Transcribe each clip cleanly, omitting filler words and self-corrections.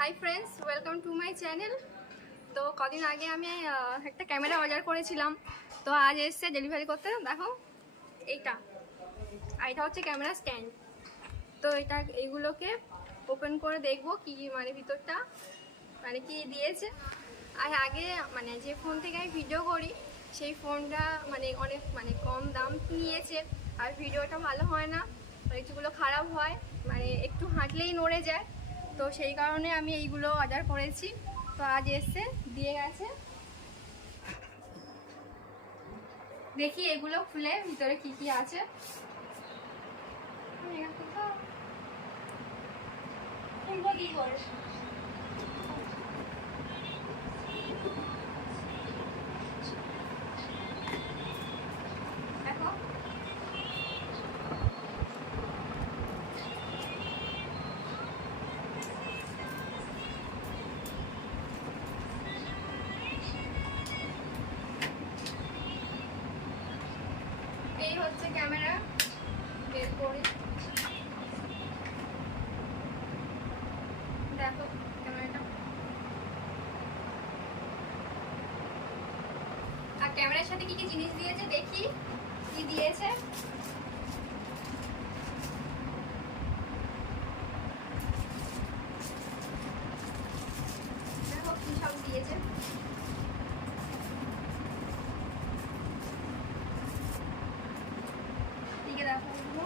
Hi friends, welcome to my channel. তো কদিন আগে আমি একটা ক্যামেরা অর্ডার করেছিলাম, তো আজ এসছে ডেলিভারি করতে। দেখো এইটা, আর এটা হচ্ছে ক্যামেরা স্ট্যান্ড। তো এইগুলোকে ওপেন করে দেখবো কি মানে ভিতরটা মানে কি দিয়েছে। আর আগে মানে যে ফোন থেকে আমি ভিডিও করি সেই ফোনটা অনেক কম দাম নিয়েছে, আর ভিডিওটা ভালো হয় না, কিছুগুলো খারাপ হয়, মানে একটু হাঁটলেই নড়ে যায়। তো সেই কারণে আমি এইগুলো অর্ডার করেছি। তো আজ এসে দিয়ে গেছে, দেখি এগুলো খুলে ভিতরে কি কি আছে। খুলবো কি করে? দেখো এই হচ্ছে ক্যামেরা, বের করি। দেখো ক্যামেরাটা, আর ক্যামেরার সাথে কি কি জিনিস দিয়েছে দেখি কি দিয়েছে। দেখো কি সব দিয়েছে। ঠিক আছে, দেখো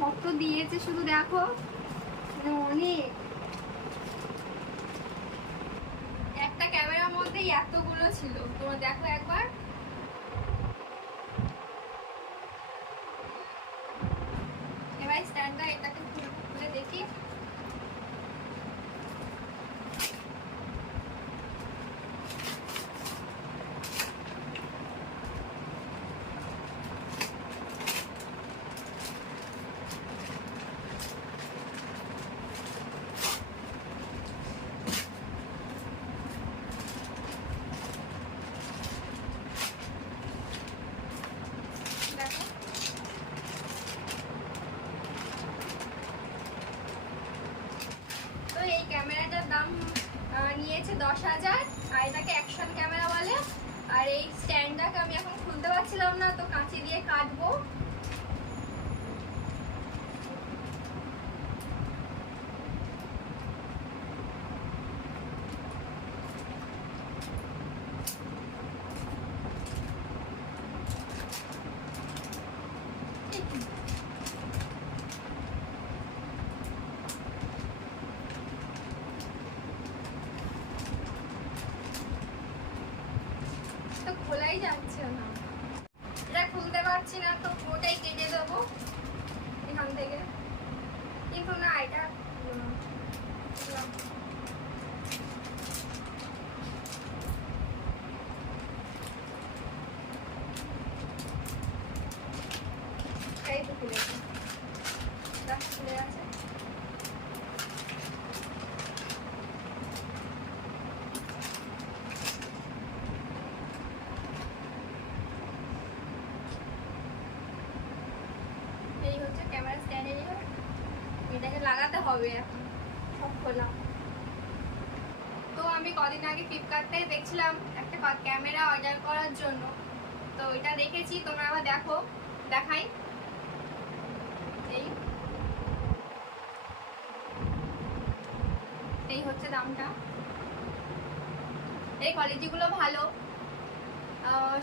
কত দিয়েছে, শুধু দেখো অনেক। একটা ক্যামেরার মধ্যেই এতগুলো ছিল, তোমরা দেখো একবার। এবার স্ট্যান্ডটা এটাকে খুলে দেখি। দেখো তো এই ক্যামেরাটার দাম নিয়েছে 10,000, আর এটাকে অ্যাকশন ক্যামেরা বলে। আর এই স্ট্যান্ডটাকে আমি এখন খুলতে পারছিলাম না, তো কাঁচি দিয়ে কাটবো। তো খোলাই যাচ্ছে না, এটা খুলতে পারছি না, তো ওটাই কেটে দেবো এখান থেকে। কিন্তু না, এটা এই তো খুলেছে, খুলে আছে। এই হচ্ছে ক্যামেরা স্ট্যান্ড, এটাকে লাগাতে হবে এখন। সব খোলা। তো আমি কদিন আগে ফ্লিপকার্ট থেকে দেখছিলাম একটা ক্যামেরা অর্ডার করার জন্য, তো এটা দেখেছি, তোমরা আবার দেখো, দেখাই। এই হচ্ছে দামটা। এই কোয়ালিটিগুলো ভালো,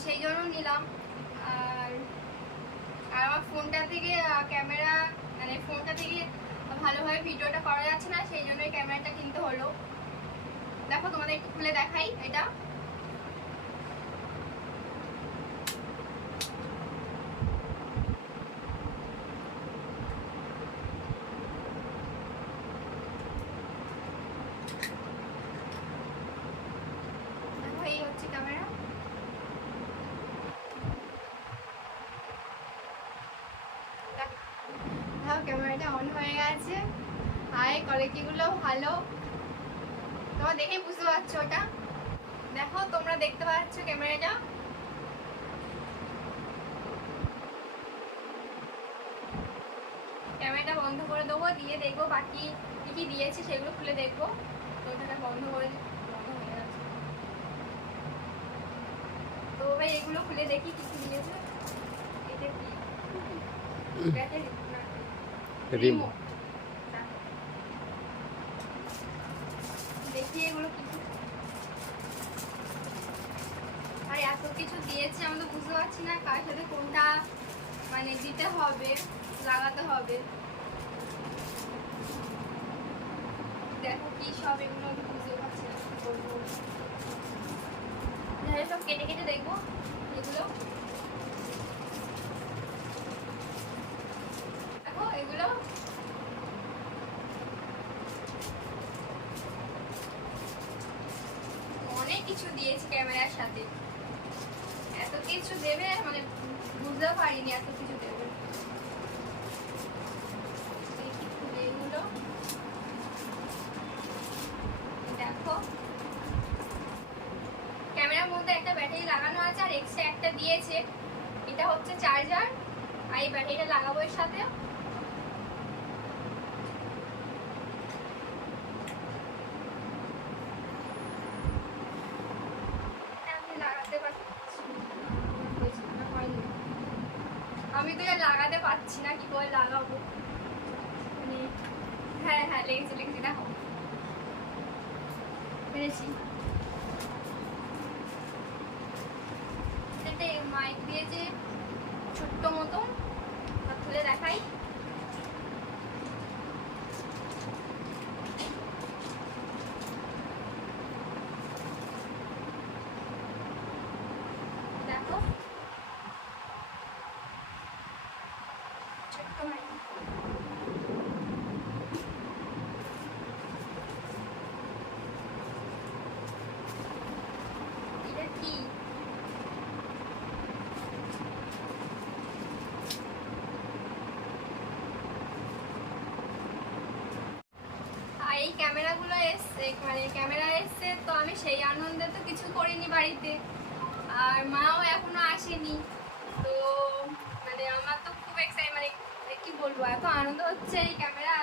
সেই জন্য নিলাম। আর আমার ফোনটা থেকে ক্যামেরা মানে ফোনটা থেকে ভালোভাবে ভিডিওটা করা যাচ্ছে না, সেই জন্য এই ক্যামেরাটা কিনতে হলো। দেখো তোমাদের একটু খুলে দেখাই এটা। দেখো এই হচ্ছে ক্যামেরা। দেখো ক্যামেরাটা অন হয়ে গেছে, আর কোয়ালিটিগুলো ভালো, তোমরা দেখেই বুঝতে পারছো। ওটা দেখো, তোমরা দেখতে পাচ্ছ ক্যামেরাটা। বন্ধ করে দেবো, দিয়ে দেখবো বাকি কী কী দিয়েছে সেগুলো খুলে দেখবো। তো ওটাকে বন্ধ হয়ে যাচ্ছে। তো ভাই এগুলো খুলে দেখি কী কী দিয়েছে। এটা কি রিমোট, দেখি এগুলো কি। আর এত কিছু দিয়েছে আমি তো বুঝতে পারছি না কার সাথে কোনটা মানে দিতে হবে, লাগাতে হবে। দেখো কি সব, এগুলো আমি বুঝতে পারছি না কি করবো। সব কেটে কেটে দেখবো এগুলো। দেখো এগুলো অনেক কিছু দিয়েছে ক্যামেরার সাথে, এত কিছু দেবে মানে বুঝতে পারিনি এত কিছু দেবে। এগুলো দেখো ক্যামেরার মধ্যে একটা ব্যাটারি লাগানো আছে আর এক্সট্রা একটা দিয়েছে, এটা হচ্ছে চার্জার। আর এই ব্যাটারিটা লাগাবো এর সাথে। আমি তো এটা লাগাতে পারছি না, কি করে লাগাবো। হ্যাঁ হ্যাঁ লেগেছে লেগেছে, দেখো পেরেছি। এটাতে মাইক দিয়েছে ছোট্ট মতো, তুলে দেখাই। দেখো ছোট্ট মাইক। এটা কি এই ক্যামেরাগুলো এসছে, মানে ক্যামেরা এসছে তো আমি সেই আনন্দে তো কিছু করিনি বাড়িতে, আর মাও এখনো আসেনি। তো মানে আমার তো খুব মানে কি বলবো, এত আনন্দ হচ্ছে এই ক্যামেরা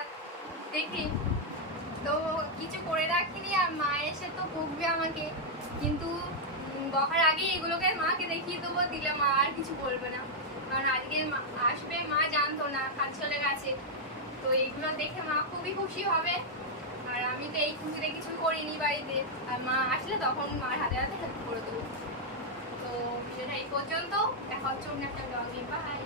দেখি, তো কিছু করে রাখিনি। আর মা এসে তো বকবে আমাকে, কিন্তু বকার আগে এগুলোকে মাকে দেখিয়ে দেবো, দিলে মা আর কিছু বলবে না। কারণ আজকে আসবে, মা জানতো না, কাজ চলে গেছে। তো এইগুলো দেখে মা খুবই খুশি হবে। আর আমি তো এই খুশিতে কিছু করিনি বাড়িতে, আর মা আসলে তখন মার হাতে হাতে হেল্প করে দেবো। তো ভিডিওটা এই পর্যন্ত, দেখা হচ্ছে অন্য একটা ব্লগে। বাই।